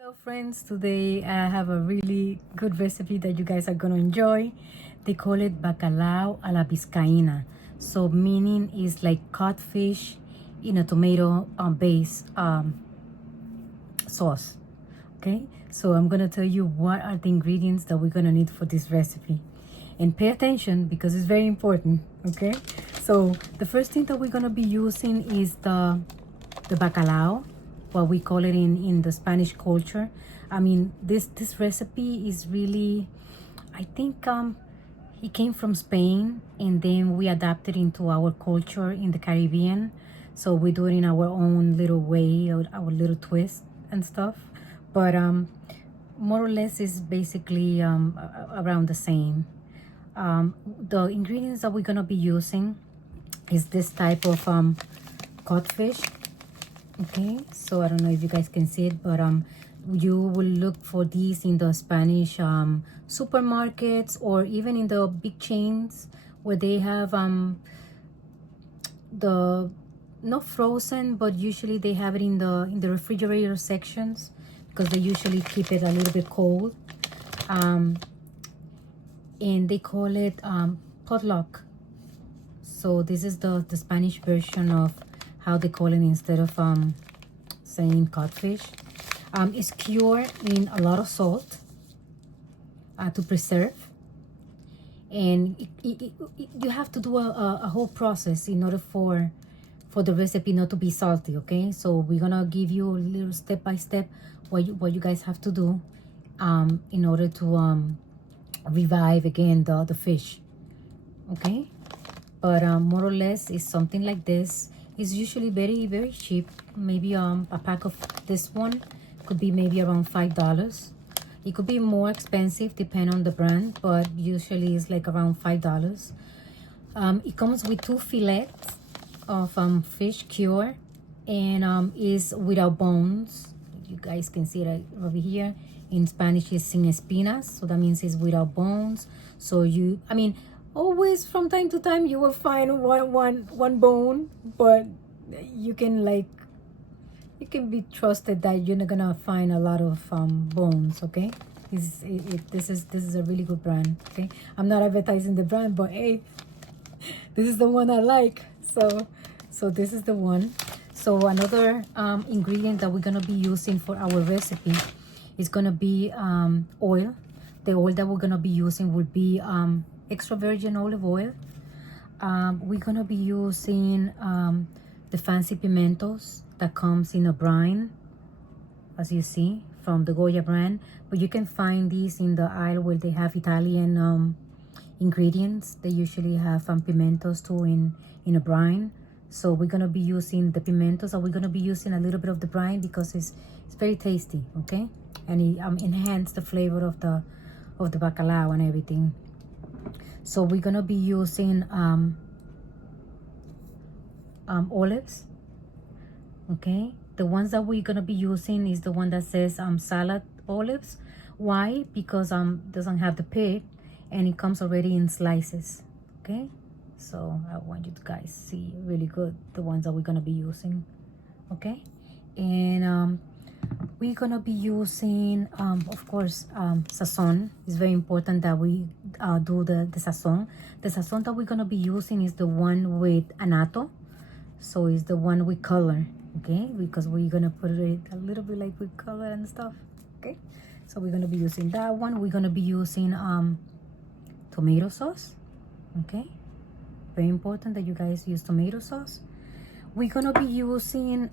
Hello friends, today I have a really good recipe that you guys are gonna enjoy. They call it Bacalao a la Vizcaina. So meaning is like codfish in a tomato based sauce. Okay, so I'm gonna tell you what are the ingredients that we're gonna need for this recipe. And pay attention because it's very important, okay? So the first thing that we're gonna be using is the bacalao, what we call it in the Spanish culture. I mean, this recipe is really, I think it came from Spain and then we adapted into our culture in the Caribbean. So we do it in our own little way, or our little twist and stuff. But more or less is basically around the same. The ingredients that we're gonna be using is this type of codfish. Okay, so I don't know if you guys can see it, but you will look for these in the Spanish supermarkets or even in the big chains where they have the not frozen, but usually they have it in the refrigerator sections because they usually keep it a little bit cold. And they call it pollock. So this is the Spanish version of how they call it instead of saying codfish. It's cured in a lot of salt to preserve, and you have to do a whole process in order for the recipe not to be salty. Okay, so we're gonna give you a little step by step what you guys have to do in order to revive again the fish. Okay, but more or less it's something like this. It's usually very cheap. Maybe a pack of this one could be maybe around $5. It could be more expensive depending on the brand, but usually it's like around $5. It comes with 2 fillets of fish cure, and is without bones. You guys can see it over here. In Spanish it's sin espinas, so that means it's without bones. So I mean, always from time to time you will find one bone, but you can be trusted that you're not gonna find a lot of bones. Okay, this is a really good brand. Okay, I'm not advertising the brand, but hey, this is the one I like. So this is the one. So another ingredient that we're gonna be using for our recipe is gonna be oil. The oil that we're gonna be using will be extra virgin olive oil. We're gonna be using the fancy pimentos that comes in a brine, as you see, from the Goya brand, but you can find these in the aisle where they have Italian ingredients. They usually have pimentos too in a brine. So we're gonna be using the pimentos, and we're gonna be using a little bit of the brine because it's very tasty. Okay, and it enhance the flavor of the bacalao and everything. So we're gonna be using olives. Okay, the ones that we're gonna be using is the one that says salad olives. Why? Because doesn't have the pit and it comes already in slices. Okay, so I want you guys see really good the ones that we're gonna be using. Okay, and we're gonna be using of course Sazon. It's very important that we do the Sazon. The Sazon that we're gonna be using is the one with annatto, so it's the one with color. Okay, because we're gonna put it a little bit like with color and stuff. Okay, so we're gonna be using that one. We're gonna be using tomato sauce. Okay, very important that you guys use tomato sauce. We're gonna be using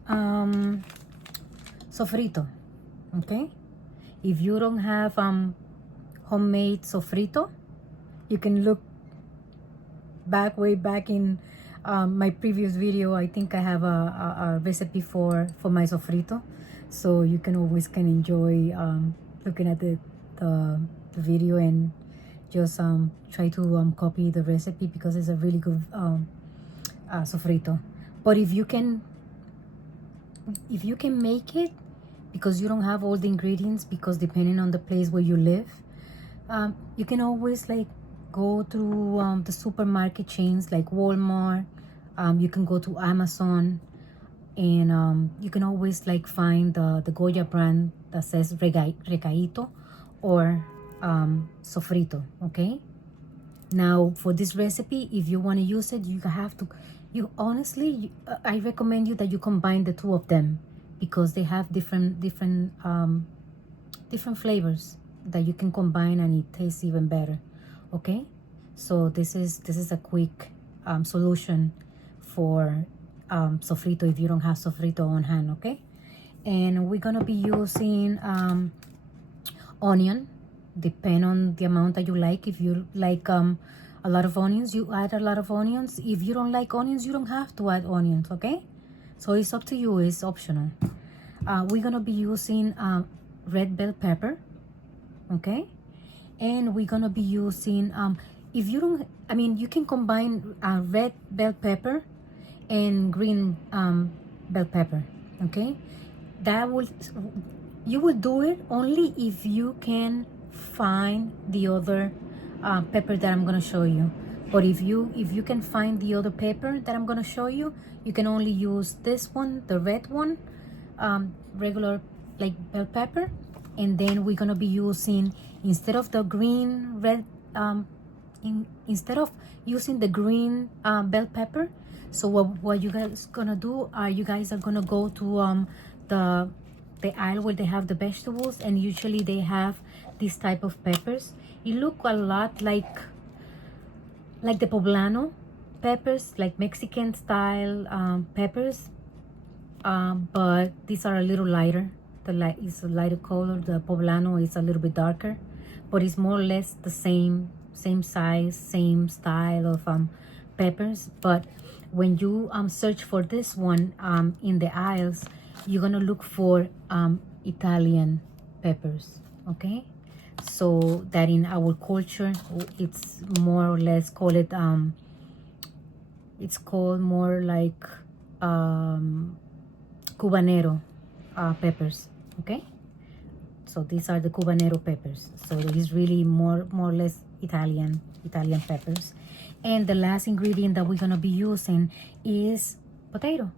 sofrito. Okay, if you don't have homemade sofrito, you can look way back in my previous video. I think I have a recipe for my sofrito, so you can always enjoy looking at the video and just try to copy the recipe because it's a really good sofrito. But if you can make it, because you don't have all the ingredients, because depending on the place where you live, you can always go through the supermarket chains like Walmart. You can go to Amazon, and you can always find the Goya brand that says Recaito or Sofrito, okay? Now for this recipe, if you want to use it, you have to, I recommend you that you combine the two of them, because they have different flavors that you can combine, and it tastes even better, okay? So this is a quick solution for sofrito if you don't have sofrito on hand, okay? And we're gonna be using onion, depend on the amount that you like. If you like a lot of onions, you add a lot of onions. If you don't like onions, you don't have to add onions, okay? So it's up to you, it's optional. We're gonna be using red bell pepper, okay? And we're gonna be using if you don't, you can combine red bell pepper and green bell pepper, okay? You will do it only if you can find the other pepper that I'm gonna show you. But if you can find the other pepper that I'm gonna show you, you can only use this one, the red one, regular like bell pepper. And then we're gonna be using, instead of the green red, instead of using the green bell pepper, so what you guys gonna do, you guys are gonna go to the aisle where they have the vegetables, and usually they have this type of peppers. It look a lot like the poblano peppers, like Mexican style peppers, but these are a little lighter. Is a lighter color. The poblano is a little bit darker, but it's more or less the same size, same style of peppers. But when you search for this one in the aisles, you're gonna look for Italian peppers, okay? So that in our culture, it's more or less call it it's called more like Cubanero peppers, okay? So these are the Cubanero peppers. So it's really more or less Italian peppers. And the last ingredient that we're gonna be using is potato,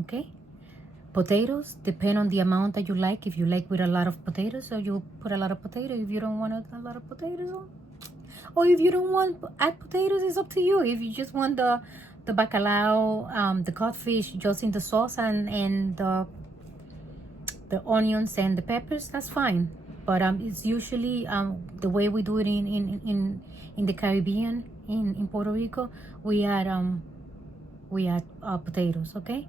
okay? Potatoes depend on the amount that you like. If you like with a lot of potatoes, so you put a lot of potato. If you don't want a lot of potatoes, or if you don't want add potatoes, it's up to you. If you just want the bacalao, the codfish just in the sauce and the onions and the peppers, that's fine. But it's usually the way we do it in the Caribbean, in Puerto Rico, we add potatoes, okay?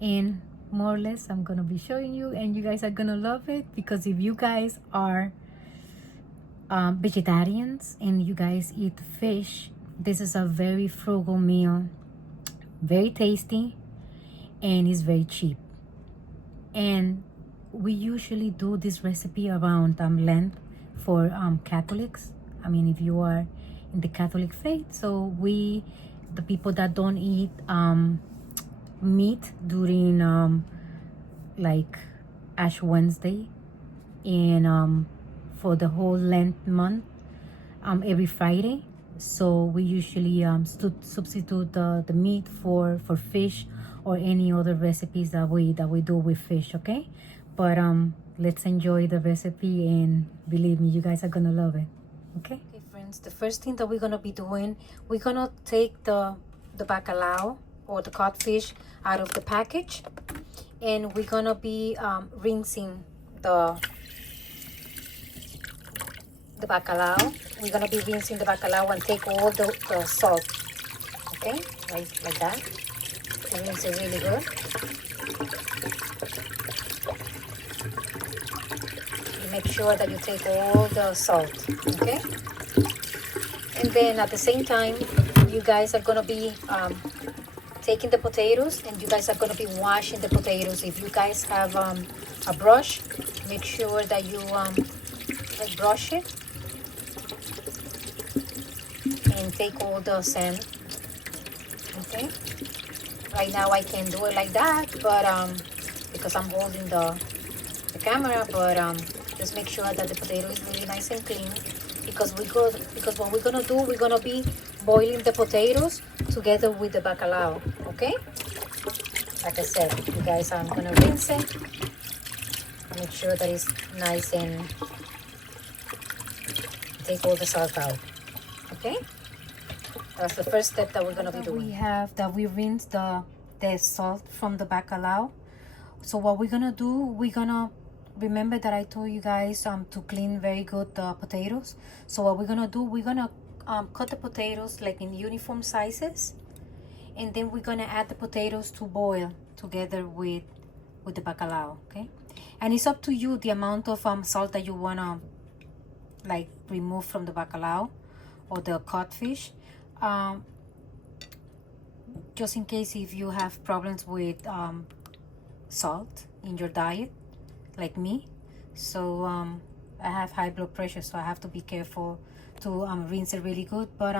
And more or less I'm gonna be showing you, and you guys are gonna love it, because if you guys are vegetarians and you guys eat fish, this is a very frugal meal, very tasty, and it's very cheap. And we usually do this recipe around Lent for Catholics. If you are in the Catholic faith, so the people that don't eat meat during like Ash Wednesday, and for the whole Lent month, every Friday. So we usually substitute the meat for fish or any other recipes that we do with fish, okay? But let's enjoy the recipe, and believe me, you guys are gonna love it, okay? Okay, friends, the first thing that we're gonna be doing, we're gonna take the bacalao or the codfish out of the package, and we're gonna be rinsing the bacalao. We're gonna be rinsing the bacalao and take all the salt, okay? Like that. Rinse it really good. You make sure that you take all the salt, okay? And then at the same time, you guys are gonna be taking the potatoes, and you guys are gonna be washing the potatoes. If you guys have a brush, make sure that you like brush it and take all the sand, okay? Right now I can do it like that, but because I'm holding the camera, but just make sure that the potato is really nice and clean, because what we're gonna do, we're gonna be boiling the potatoes together with the bacalao, okay? Like I said, you guys, I'm gonna rinse it, Make sure that it's nice and take all the salt out. Okay, that's the first step that we're gonna be doing. We rinsed the salt from the bacalao. So what we're gonna do, we're gonna remember that I told you guys to clean very good the potatoes. So what we're gonna do, we're gonna cut the potatoes like in uniform sizes, and then we're gonna add the potatoes to boil together with the bacalao. Okay, and it's up to you the amount of salt that you wanna like remove from the bacalao or the codfish, just in case if you have problems with salt in your diet like me. So I have high blood pressure, so I have to be careful to rinse it really good. But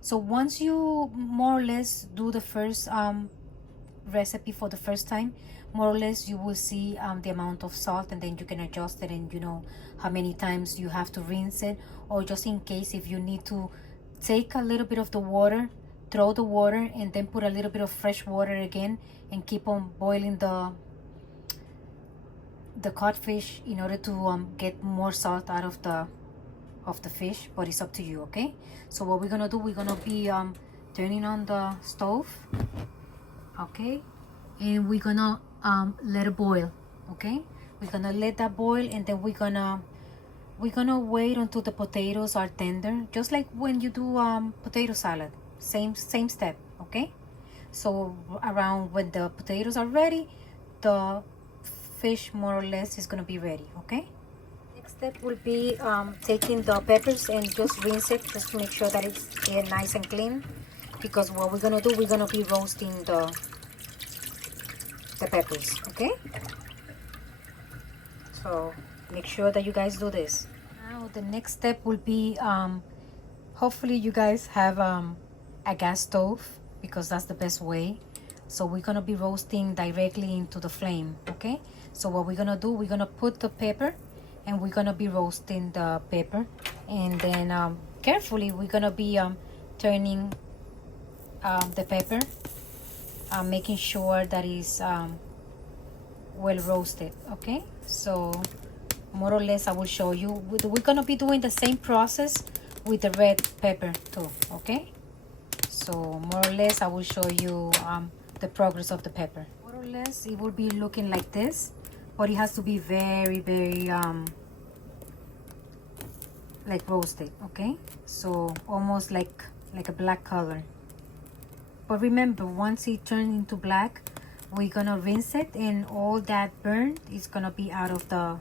so once you more or less do the first recipe for the first time, more or less you will see the amount of salt, and then you can adjust it, and you know how many times you have to rinse it, or just in case if you need to take a little bit of the water, throw the water, and then put a little bit of fresh water again, and keep on boiling the codfish in order to get more salt out of the fish. But it's up to you. Okay, so what we're gonna do, we're gonna be turning on the stove. Okay, and we're gonna let it boil. Okay, we're gonna let that boil, and then we're gonna wait until the potatoes are tender, just like when you do potato salad. Same step. Okay, so around when the potatoes are ready, the fish more or less is gonna be ready. Okay, next step will be taking the peppers and just rinse it, just to make sure that it's nice and clean, because what we're gonna do, we're gonna be roasting the peppers. Okay, so make sure that you guys do this. Now the next step will be hopefully you guys have a gas stove, because that's the best way. So we're gonna be roasting directly into the flame. Okay, so what we're gonna do, we're gonna put the pepper, and we're gonna be roasting the pepper, and then carefully we're gonna be turning the pepper, making sure that it's well roasted. Okay, so more or less I will show you. We're gonna be doing the same process with the red pepper too. Okay, so more or less I will show you the progress of the pepper. More or less it will be looking like this, but it has to be very like roasted. Okay, so almost like a black color. But remember, once it turns into black, we're gonna rinse it, and all that burn is gonna be out of the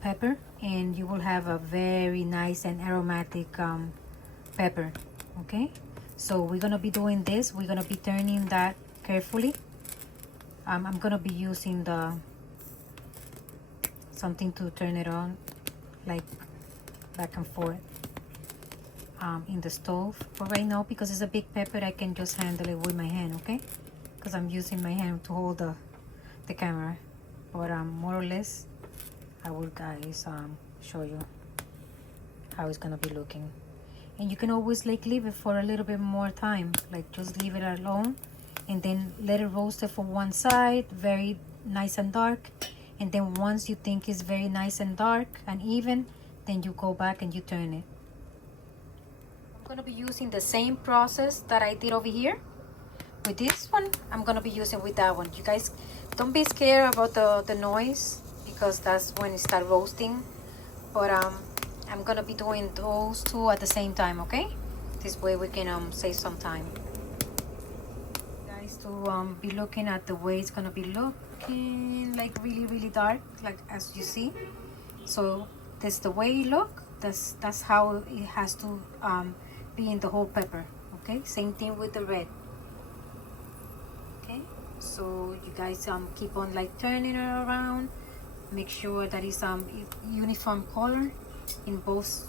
pepper, and you will have a very nice and aromatic pepper. Okay, so we're gonna be doing this. We're gonna be turning that carefully. I'm gonna be using something to turn it on, like back and forth in the stove. But right now, because it's a big pepper, I can just handle it with my hand. Okay, because I'm using my hand to hold the camera. But more or less I will guys show you how it's gonna be looking. And you can always like leave it for a little bit more time, like just leave it alone, and then let it roast it for one side, very nice and dark. And then once you think it's very nice and dark and even, then you go back and you turn it. I'm gonna be using the same process that I did over here. With this one, I'm gonna be using with that one. You guys don't be scared about the noise, because that's when it starts roasting. But I'm gonna be doing those two at the same time. Okay, this way we can save some time. Guys, to be looking at the way it's gonna be looking, like really dark, like as you see. So that's the way it look. That's how it has to be in the whole pepper. Okay, same thing with the red. Okay, so you guys keep on like turning it around. Make sure that it's uniform color in both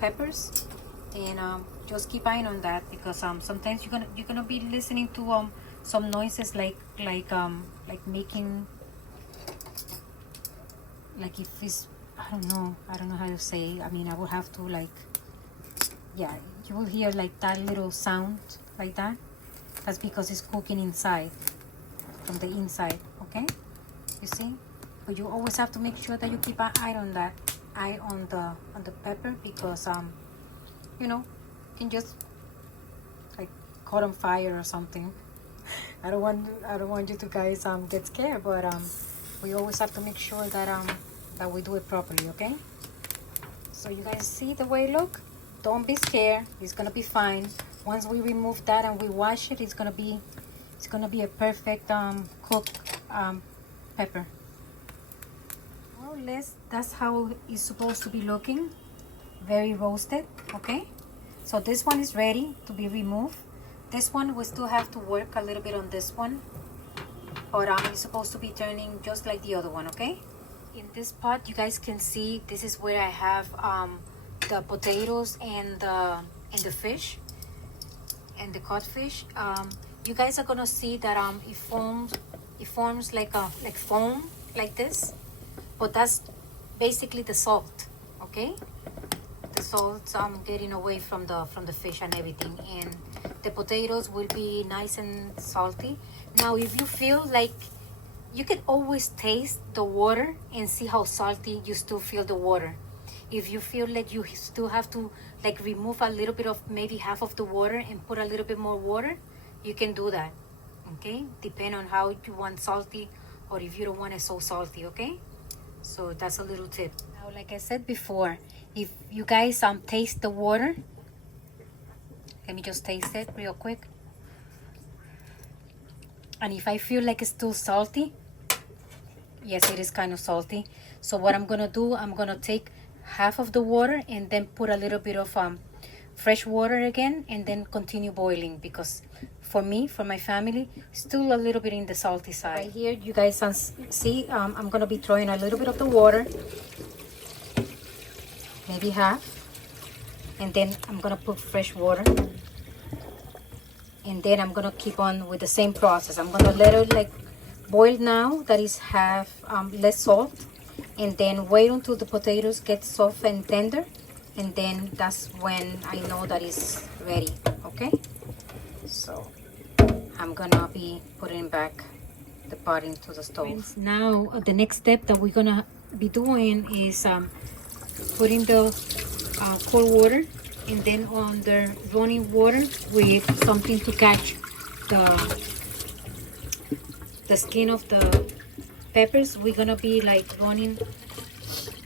peppers, and just keep eyeing on that, because sometimes you're gonna be listening to some noises like making, like if it's, I don't know how to say. I mean, I will have to like, yeah, you will hear like that little sound like that. That's because it's cooking inside. from the inside, okay? You see? But you always have to make sure that you keep an eye on that, on the pepper, because you know, you can just like caught on fire or something. I don't want you to guys get scared, but we always have to make sure that that we do it properly, okay? So you guys see the way it look? Don't be scared. It's gonna be fine. Once we remove that and we wash it, it's gonna be a perfect cooked pepper. More or less, that's how it's supposed to be looking. Very roasted, okay? So this one is ready to be removed. This one, we still have to work a little bit on this one, but it's supposed to be turning just like the other one, okay? In this pot, you guys can see this is where I have the potatoes and the fish and the codfish. You guys are gonna see that it forms like foam like this, but that's basically the salt, okay? The salt getting away from the fish and everything, and the potatoes will be nice and salty. Now, if you feel like, you can always taste the water and see how salty you still feel the water. If you feel like you still have to like remove a little bit of maybe half of the water and put a little bit more water, you can do that, okay? Depend on how you want salty, or if you don't want it so salty, okay? So that's a little tip. Now, like I said before, if you guys taste the water, let me just taste it real quick. And if I feel like it's still salty, yes, it is kind of salty. So what I'm gonna do, I'm gonna take half of the water and then put a little bit of fresh water again, and then continue boiling, because for me, for my family, still a little bit in the salty side. Right here, you guys see, I'm gonna be throwing a little bit of the water, maybe half, and then I'm gonna put fresh water. And then I'm gonna keep on with the same process. I'm gonna let it like boil now that is half less salt, and then wait until the potatoes get soft and tender, and then that's when I know that it's ready, okay? So I'm gonna be putting back the pot into the stove. Friends, now the next step that we're gonna be doing is putting the cold water, and then on the running water with something to catch the skin of the peppers. We're gonna be like running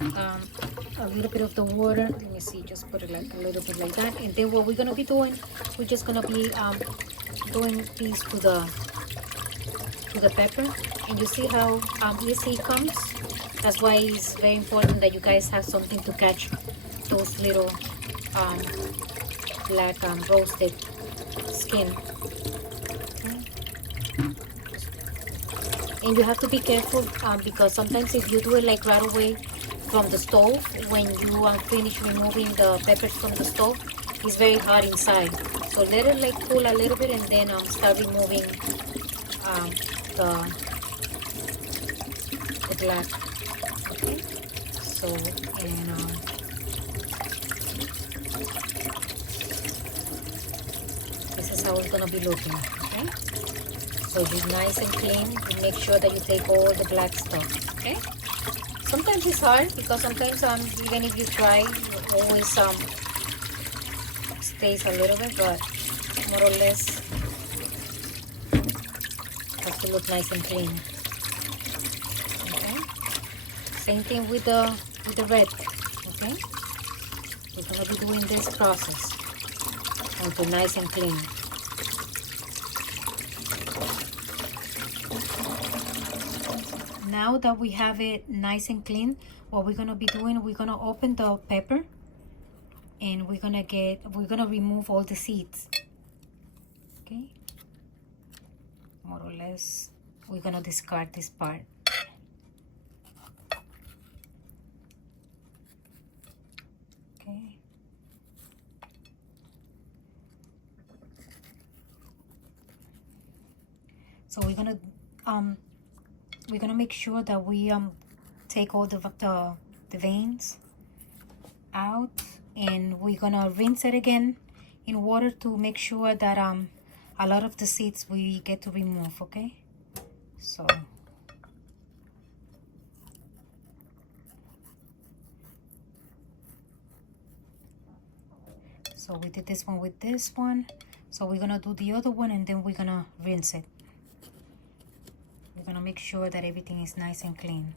a little bit of the water. Let me see, just put it like a little bit like that. And then what we're gonna be doing, we're just gonna be doing this to the pepper. And you see how easy it comes. That's why it's very important that you guys have something to catch those little black roasted skin. Okay. And you have to be careful because sometimes if you do it like right away from the stove, when you finish removing the peppers from the stove, it's very hot inside. So let it like cool a little bit, and then start removing the black. Okay. So, and this is how it's gonna be looking, okay? So it's nice and clean, and make sure that you take all the black stuff, okay? Sometimes it's hard because sometimes even if you try, it always stays a little bit, but more or less has to look nice and clean. Okay. Same thing with the red. Okay. We're gonna be doing this process until nice and clean. Now that we have it nice and clean, what we're gonna be doing, we're gonna open the pepper, and we're gonna remove all the seeds. Okay, more or less, we're gonna discard this part. Okay. So we're gonna make sure that we take all the veins out, and we're gonna rinse it again in water to make sure that a lot of the seeds we get to remove. Okay, So we did this one with this one. So we're gonna do the other one and then we're gonna rinse it. We're gonna make sure that everything is nice and clean.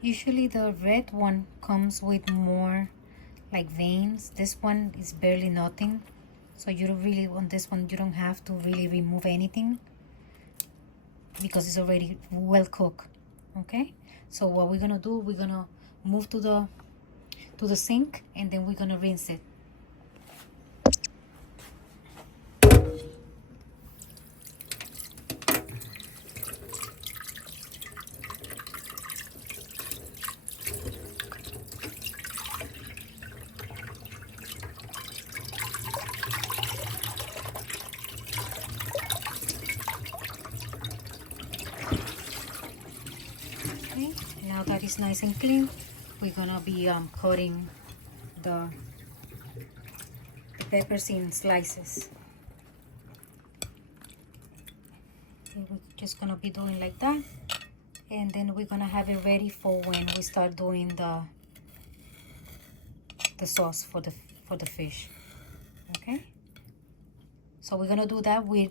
Usually the red one comes with more like veins. This one is barely nothing, so you don't really, on this one you don't have to really remove anything because it's already well cooked. Okay, so what we're gonna do, we're gonna move to the sink and then we're gonna rinse it. Okay, now that is nice and clean, we're gonna be cutting the peppers in slices. Okay, we're just gonna be doing like that, and then we're gonna have it ready for when we start doing the sauce for the fish. Okay, so we're gonna do that with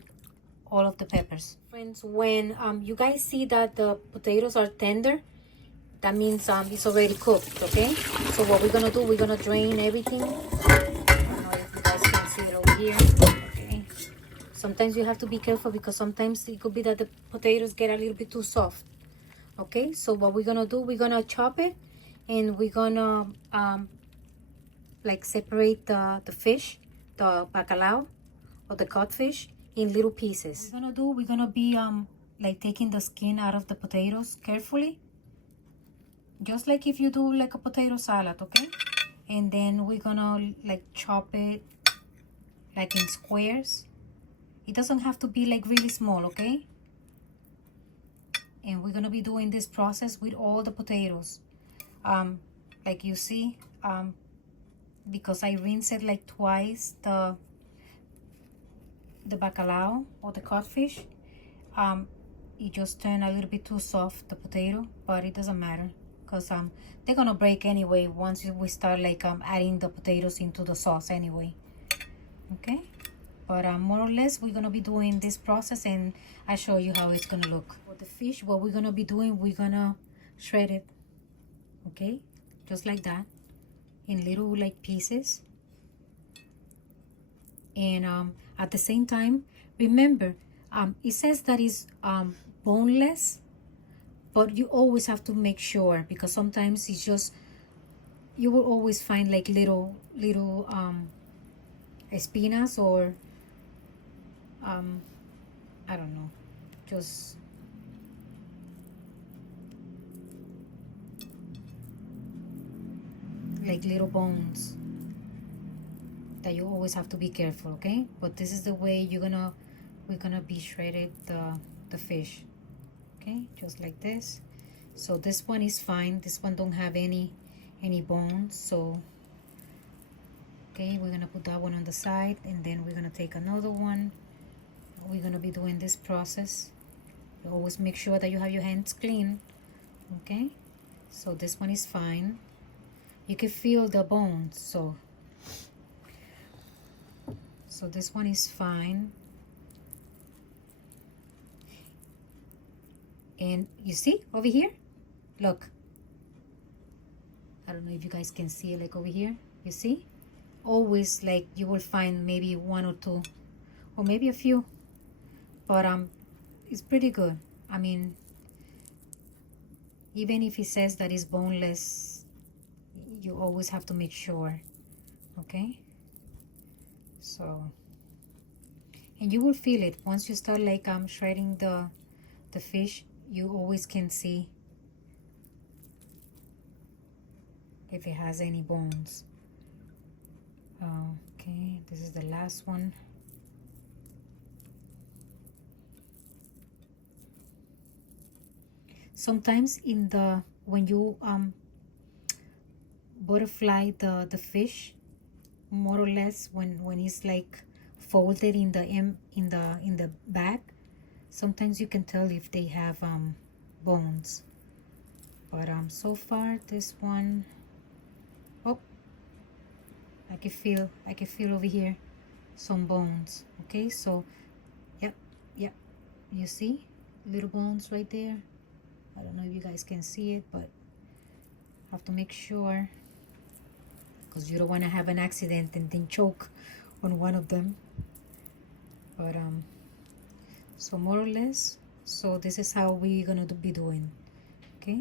all of the peppers. Friends, when you guys see that the potatoes are tender, that means it's already cooked. Okay, so what we're gonna do, we're gonna drain everything. I don't know if you guys can see it over here. Okay, sometimes you have to be careful because sometimes it could be that the potatoes get a little bit too soft. Okay, so what we're gonna do, we're gonna chop it and we're gonna like separate the fish, the bacalao or the codfish, in little pieces. What we're gonna do, we're gonna be like taking the skin out of the potatoes carefully, just like if you do like a potato salad. Okay, and then we're gonna like chop it like in squares. It doesn't have to be like really small. Okay, and we're gonna be doing this process with all the potatoes. Like you see, because I rinse it like twice, the bacalao or the codfish, it just turned a little bit too soft, the potato, but it doesn't matter because they're gonna break anyway once we start like adding the potatoes into the sauce anyway. Okay, but more or less we're gonna be doing this process and I'll show you how it's gonna look. For the fish, what we're gonna be doing, we're gonna shred it. Okay, just like that, in little like pieces. And at the same time, remember, it says that it's boneless, but you always have to make sure because sometimes it's just, you will always find like little espinas or I don't know, just like little bones that you always have to be careful. Okay, but this is the way we're gonna be shredded the fish. Okay, just like this. So this one is fine, this one don't have any bones. So okay, we're gonna put that one on the side and then we're gonna take another one. We're gonna be doing this process. You always make sure that you have your hands clean. Okay, so this one is fine, you can feel the bones. So this one is fine. And you see over here, look, I don't know if you guys can see it, like over here, you see, always like you will find maybe one or two or maybe a few, but it's pretty good. I mean, even if it says that it's boneless, you always have to make sure. Okay, so, and you will feel it once you start like shredding the fish. You always can see if it has any bones. Okay, this is the last one. sometimes in the when you butterfly the fish, more or less when it's like folded in the back, sometimes you can tell if they have bones. But so far this one, oh, I can feel over here some bones. Okay, so yep, you see little bones right there. I don't know if you guys can see it, but have to make sure, because you don't want to have an accident and then choke on one of them. But so more or less, so this is how we're gonna be doing. Okay,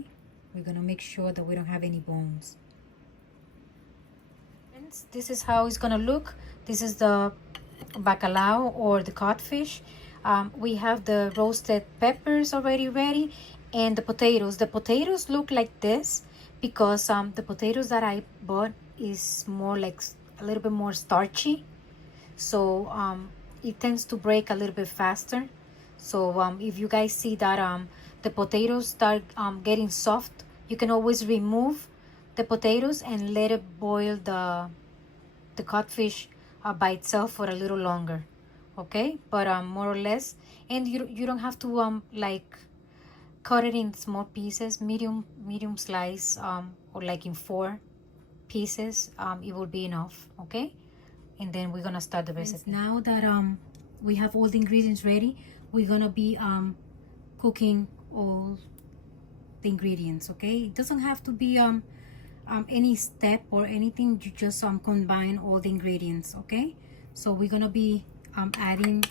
we're gonna make sure that we don't have any bones. And this is how it's gonna look. This is the bacalao or the codfish. We have the roasted peppers already ready, and the potatoes. The potatoes look like this because the potatoes that I bought is more like a little bit more starchy, so it tends to break a little bit faster. So if you guys see that the potatoes start getting soft, you can always remove the potatoes and let it boil the codfish by itself for a little longer. Okay, but more or less, and you don't have to like cut it in small pieces, medium slice, or like in 4 pieces. It will be enough. Okay, and then we're gonna start the recipe. Now that we have all the ingredients ready, we're gonna be cooking all the ingredients. Okay, it doesn't have to be any step or anything. You just combine all the ingredients. Okay, so we're gonna be adding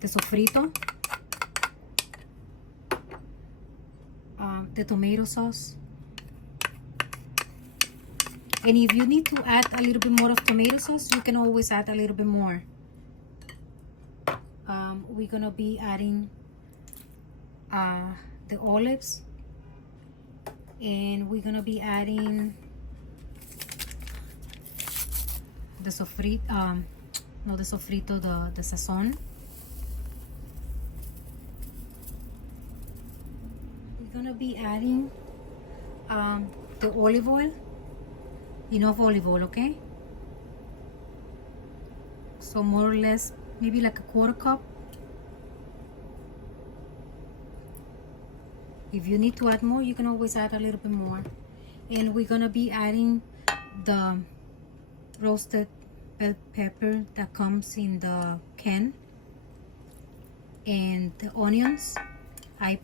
the sofrito, the tomato sauce, and if you need to add a little bit more of tomato sauce, you can always add a little bit more. We're gonna be adding the olives, and we're gonna be adding the sofrito, not the sofrito, the sazon. We're gonna be adding the olive oil, enough olive oil. Okay, so more or less maybe like a 1/4 cup. If you need to add more, you can always add a little bit more. And we're gonna be adding the roasted bell pepper that comes in the can, and the onions. I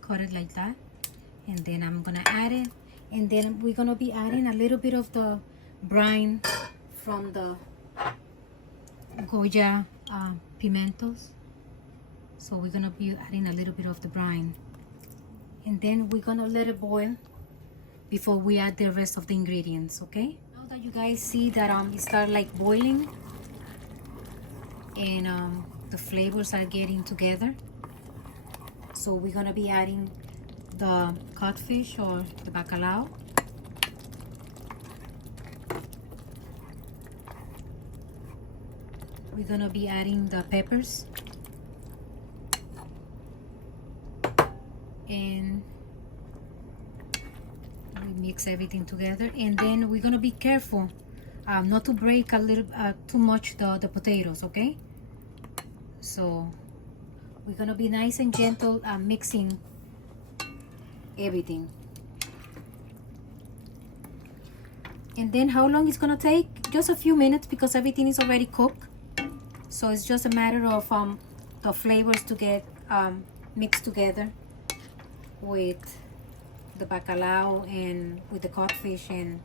cut it like that, and then I'm gonna add it, and then we're gonna be adding a little bit of the brine from the Goya pimentos. So we're gonna be adding a little bit of the brine, and then we're gonna let it boil before we add the rest of the ingredients. Okay, now that you guys see that it started like boiling and the flavors are getting together, so we're gonna be adding the codfish or the bacalao. We're gonna be adding the peppers, and we mix everything together, and then we're gonna be careful not to break a little too much the potatoes. Okay, so we're gonna be nice and gentle mixing everything. And then how long it's gonna take? Just a few minutes, because everything is already cooked, so it's just a matter of the flavors to get mixed together with the bacalao and with the codfish and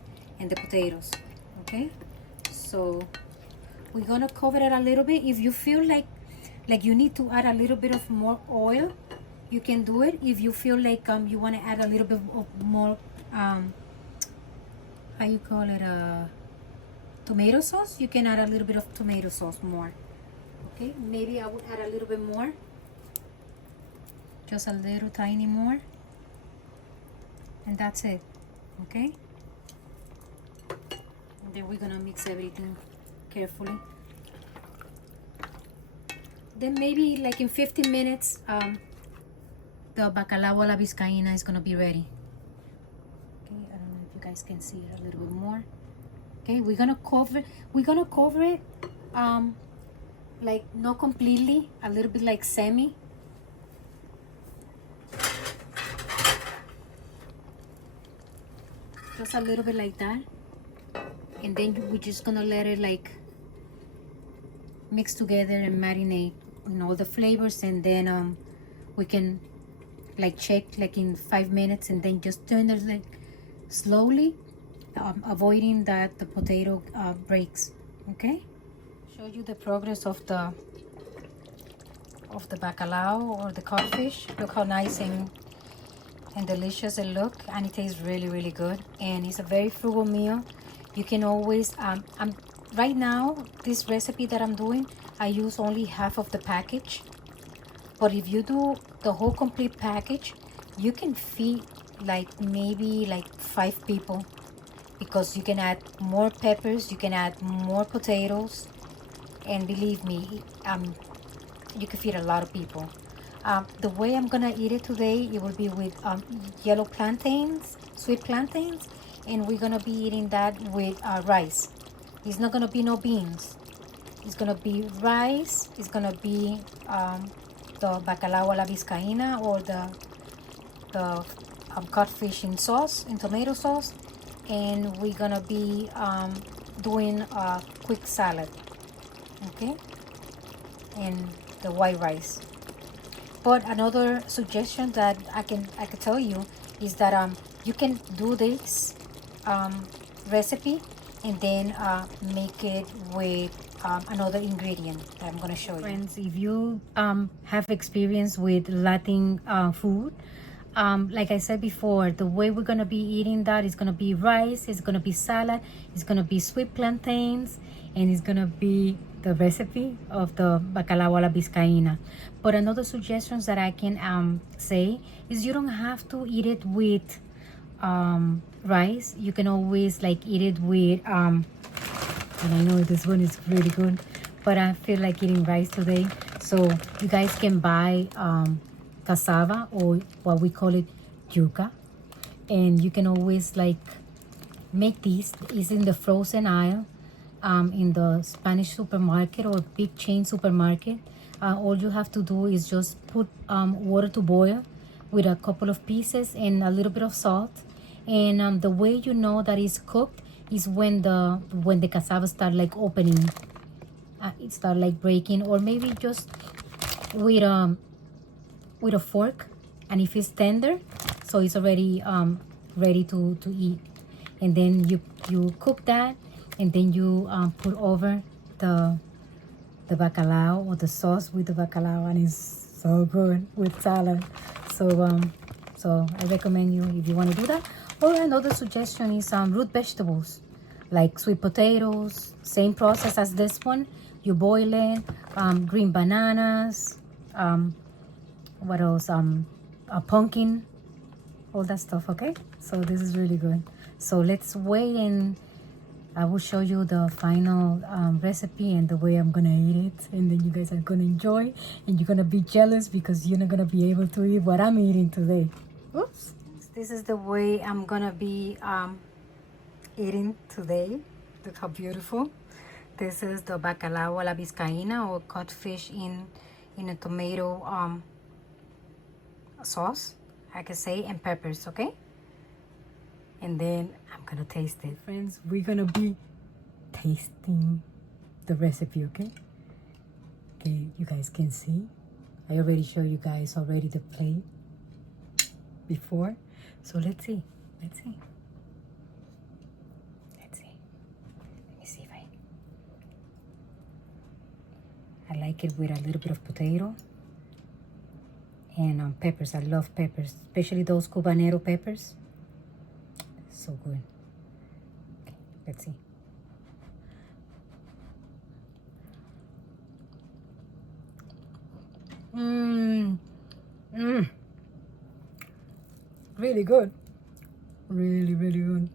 the potatoes. Okay, so we're gonna cover it a little bit. If you feel like you need to add a little bit of more oil, you can do it. If you feel like you want to add a little bit of more how you call it, tomato sauce, you can add a little bit of tomato sauce more. Okay, maybe I would add a little bit more, just a little tiny more, and that's it. Okay, and then we're gonna mix everything carefully. Then maybe like in 15 minutes the bacalao a la Vizcaina is gonna be ready. Okay, I don't know if you guys can see it a little bit more. Okay, we're gonna cover it like not completely, a little bit like semi. Just a little bit like that. And then we're just gonna let it like mix together and marinate in all the flavors, and then we can like check like in 5 minutes, and then just turn it like slowly, avoiding that the potato breaks. Okay, show you the progress of the bacalao or the codfish. Look how nice and delicious it look, and it tastes really good, and it's a very frugal meal. You can always right now, this recipe that I'm doing, I use only half of the package, but if you do the whole complete package, you can feed like maybe like 5 people, because you can add more peppers, you can add more potatoes, and believe me, you can feed a lot of people. The way I'm gonna eat it today, it will be with yellow plantains, sweet plantains, and we're gonna be eating that with rice. It's not gonna be no beans. It's gonna be rice. It's gonna be the bacalao a la Vizcaina, or the codfish in sauce, in tomato sauce, and we're gonna be doing a quick salad, okay, and the white rice. But another suggestion that I can tell you is that you can do this recipe and then make it with another ingredient that I'm gonna show you. Friends, if you have experience with Latin food, like I said before, the way we're gonna be eating that is gonna be rice, it's gonna be salad, it's gonna be sweet plantains, and it's gonna be the recipe of the bacalao a la Vizcaina. But another suggestions that I can say is you don't have to eat it with rice. You can always like eat it with and I know this one is really good, but I feel like eating rice today, so you guys can buy cassava, or what we call it yuca, and you can always like make these. It's in the frozen aisle in the Spanish supermarket or big chain supermarket. All you have to do is just put water to boil with a couple of pieces and a little bit of salt, and the way you know that it's cooked is when the cassava start like opening, it start like breaking, or maybe just with a fork, and if it's tender, so it's already ready to eat. And then you cook that, and then you put over the bacalao or the sauce with the bacalao, and it's so good with salad. So I recommend you if you want to do that. Or another suggestion is root vegetables like sweet potatoes, same process as this one. You boil it, green bananas, what else, a pumpkin, all that stuff. Okay, so this is really good. So let's wait, and I will show you the final recipe and the way I'm gonna eat it, and then you guys are gonna enjoy, and you're gonna be jealous because you're not gonna be able to eat what I'm eating today. Oops. This is the way I'm gonna be eating today. Look how beautiful. This is the bacalao a la Vizcaina, or codfish in a tomato sauce, I can say, and peppers, okay? And then I'm gonna taste it. Friends, we're gonna be tasting the recipe, okay? Okay, you guys can see. I already showed you guys the plate before. So let's see. Let's see. Let me see if I like it with a little bit of potato and peppers. I love peppers, especially those Cubanero peppers. So good. Okay, let's see. Really good. Really good.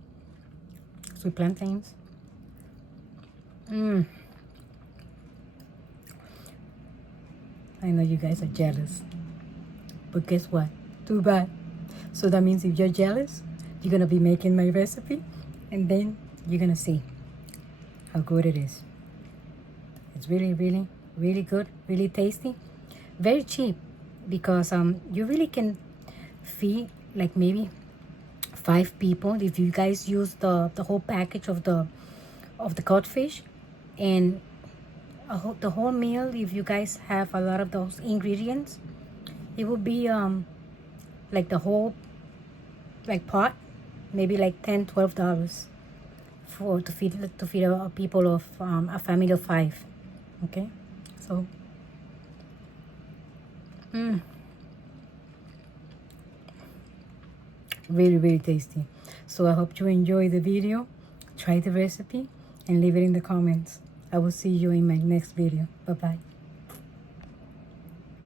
Sweet plantains. I know you guys are jealous, but guess what? too bad. So that means if you're jealous, you're gonna be making my recipe, and then you're gonna see how good it is. It's really, really, really good, really tasty, very cheap, because you really can feed like maybe 5 people if you guys use the whole package of the codfish, and the whole meal. If you guys have a lot of those ingredients, it would be like the whole like pot, maybe like $10-12 for to feed a people of a family of 5. Okay, so really, really tasty. So I hope you enjoy the video, try the recipe, and leave it in the comments. I will see you in my next video. Bye bye.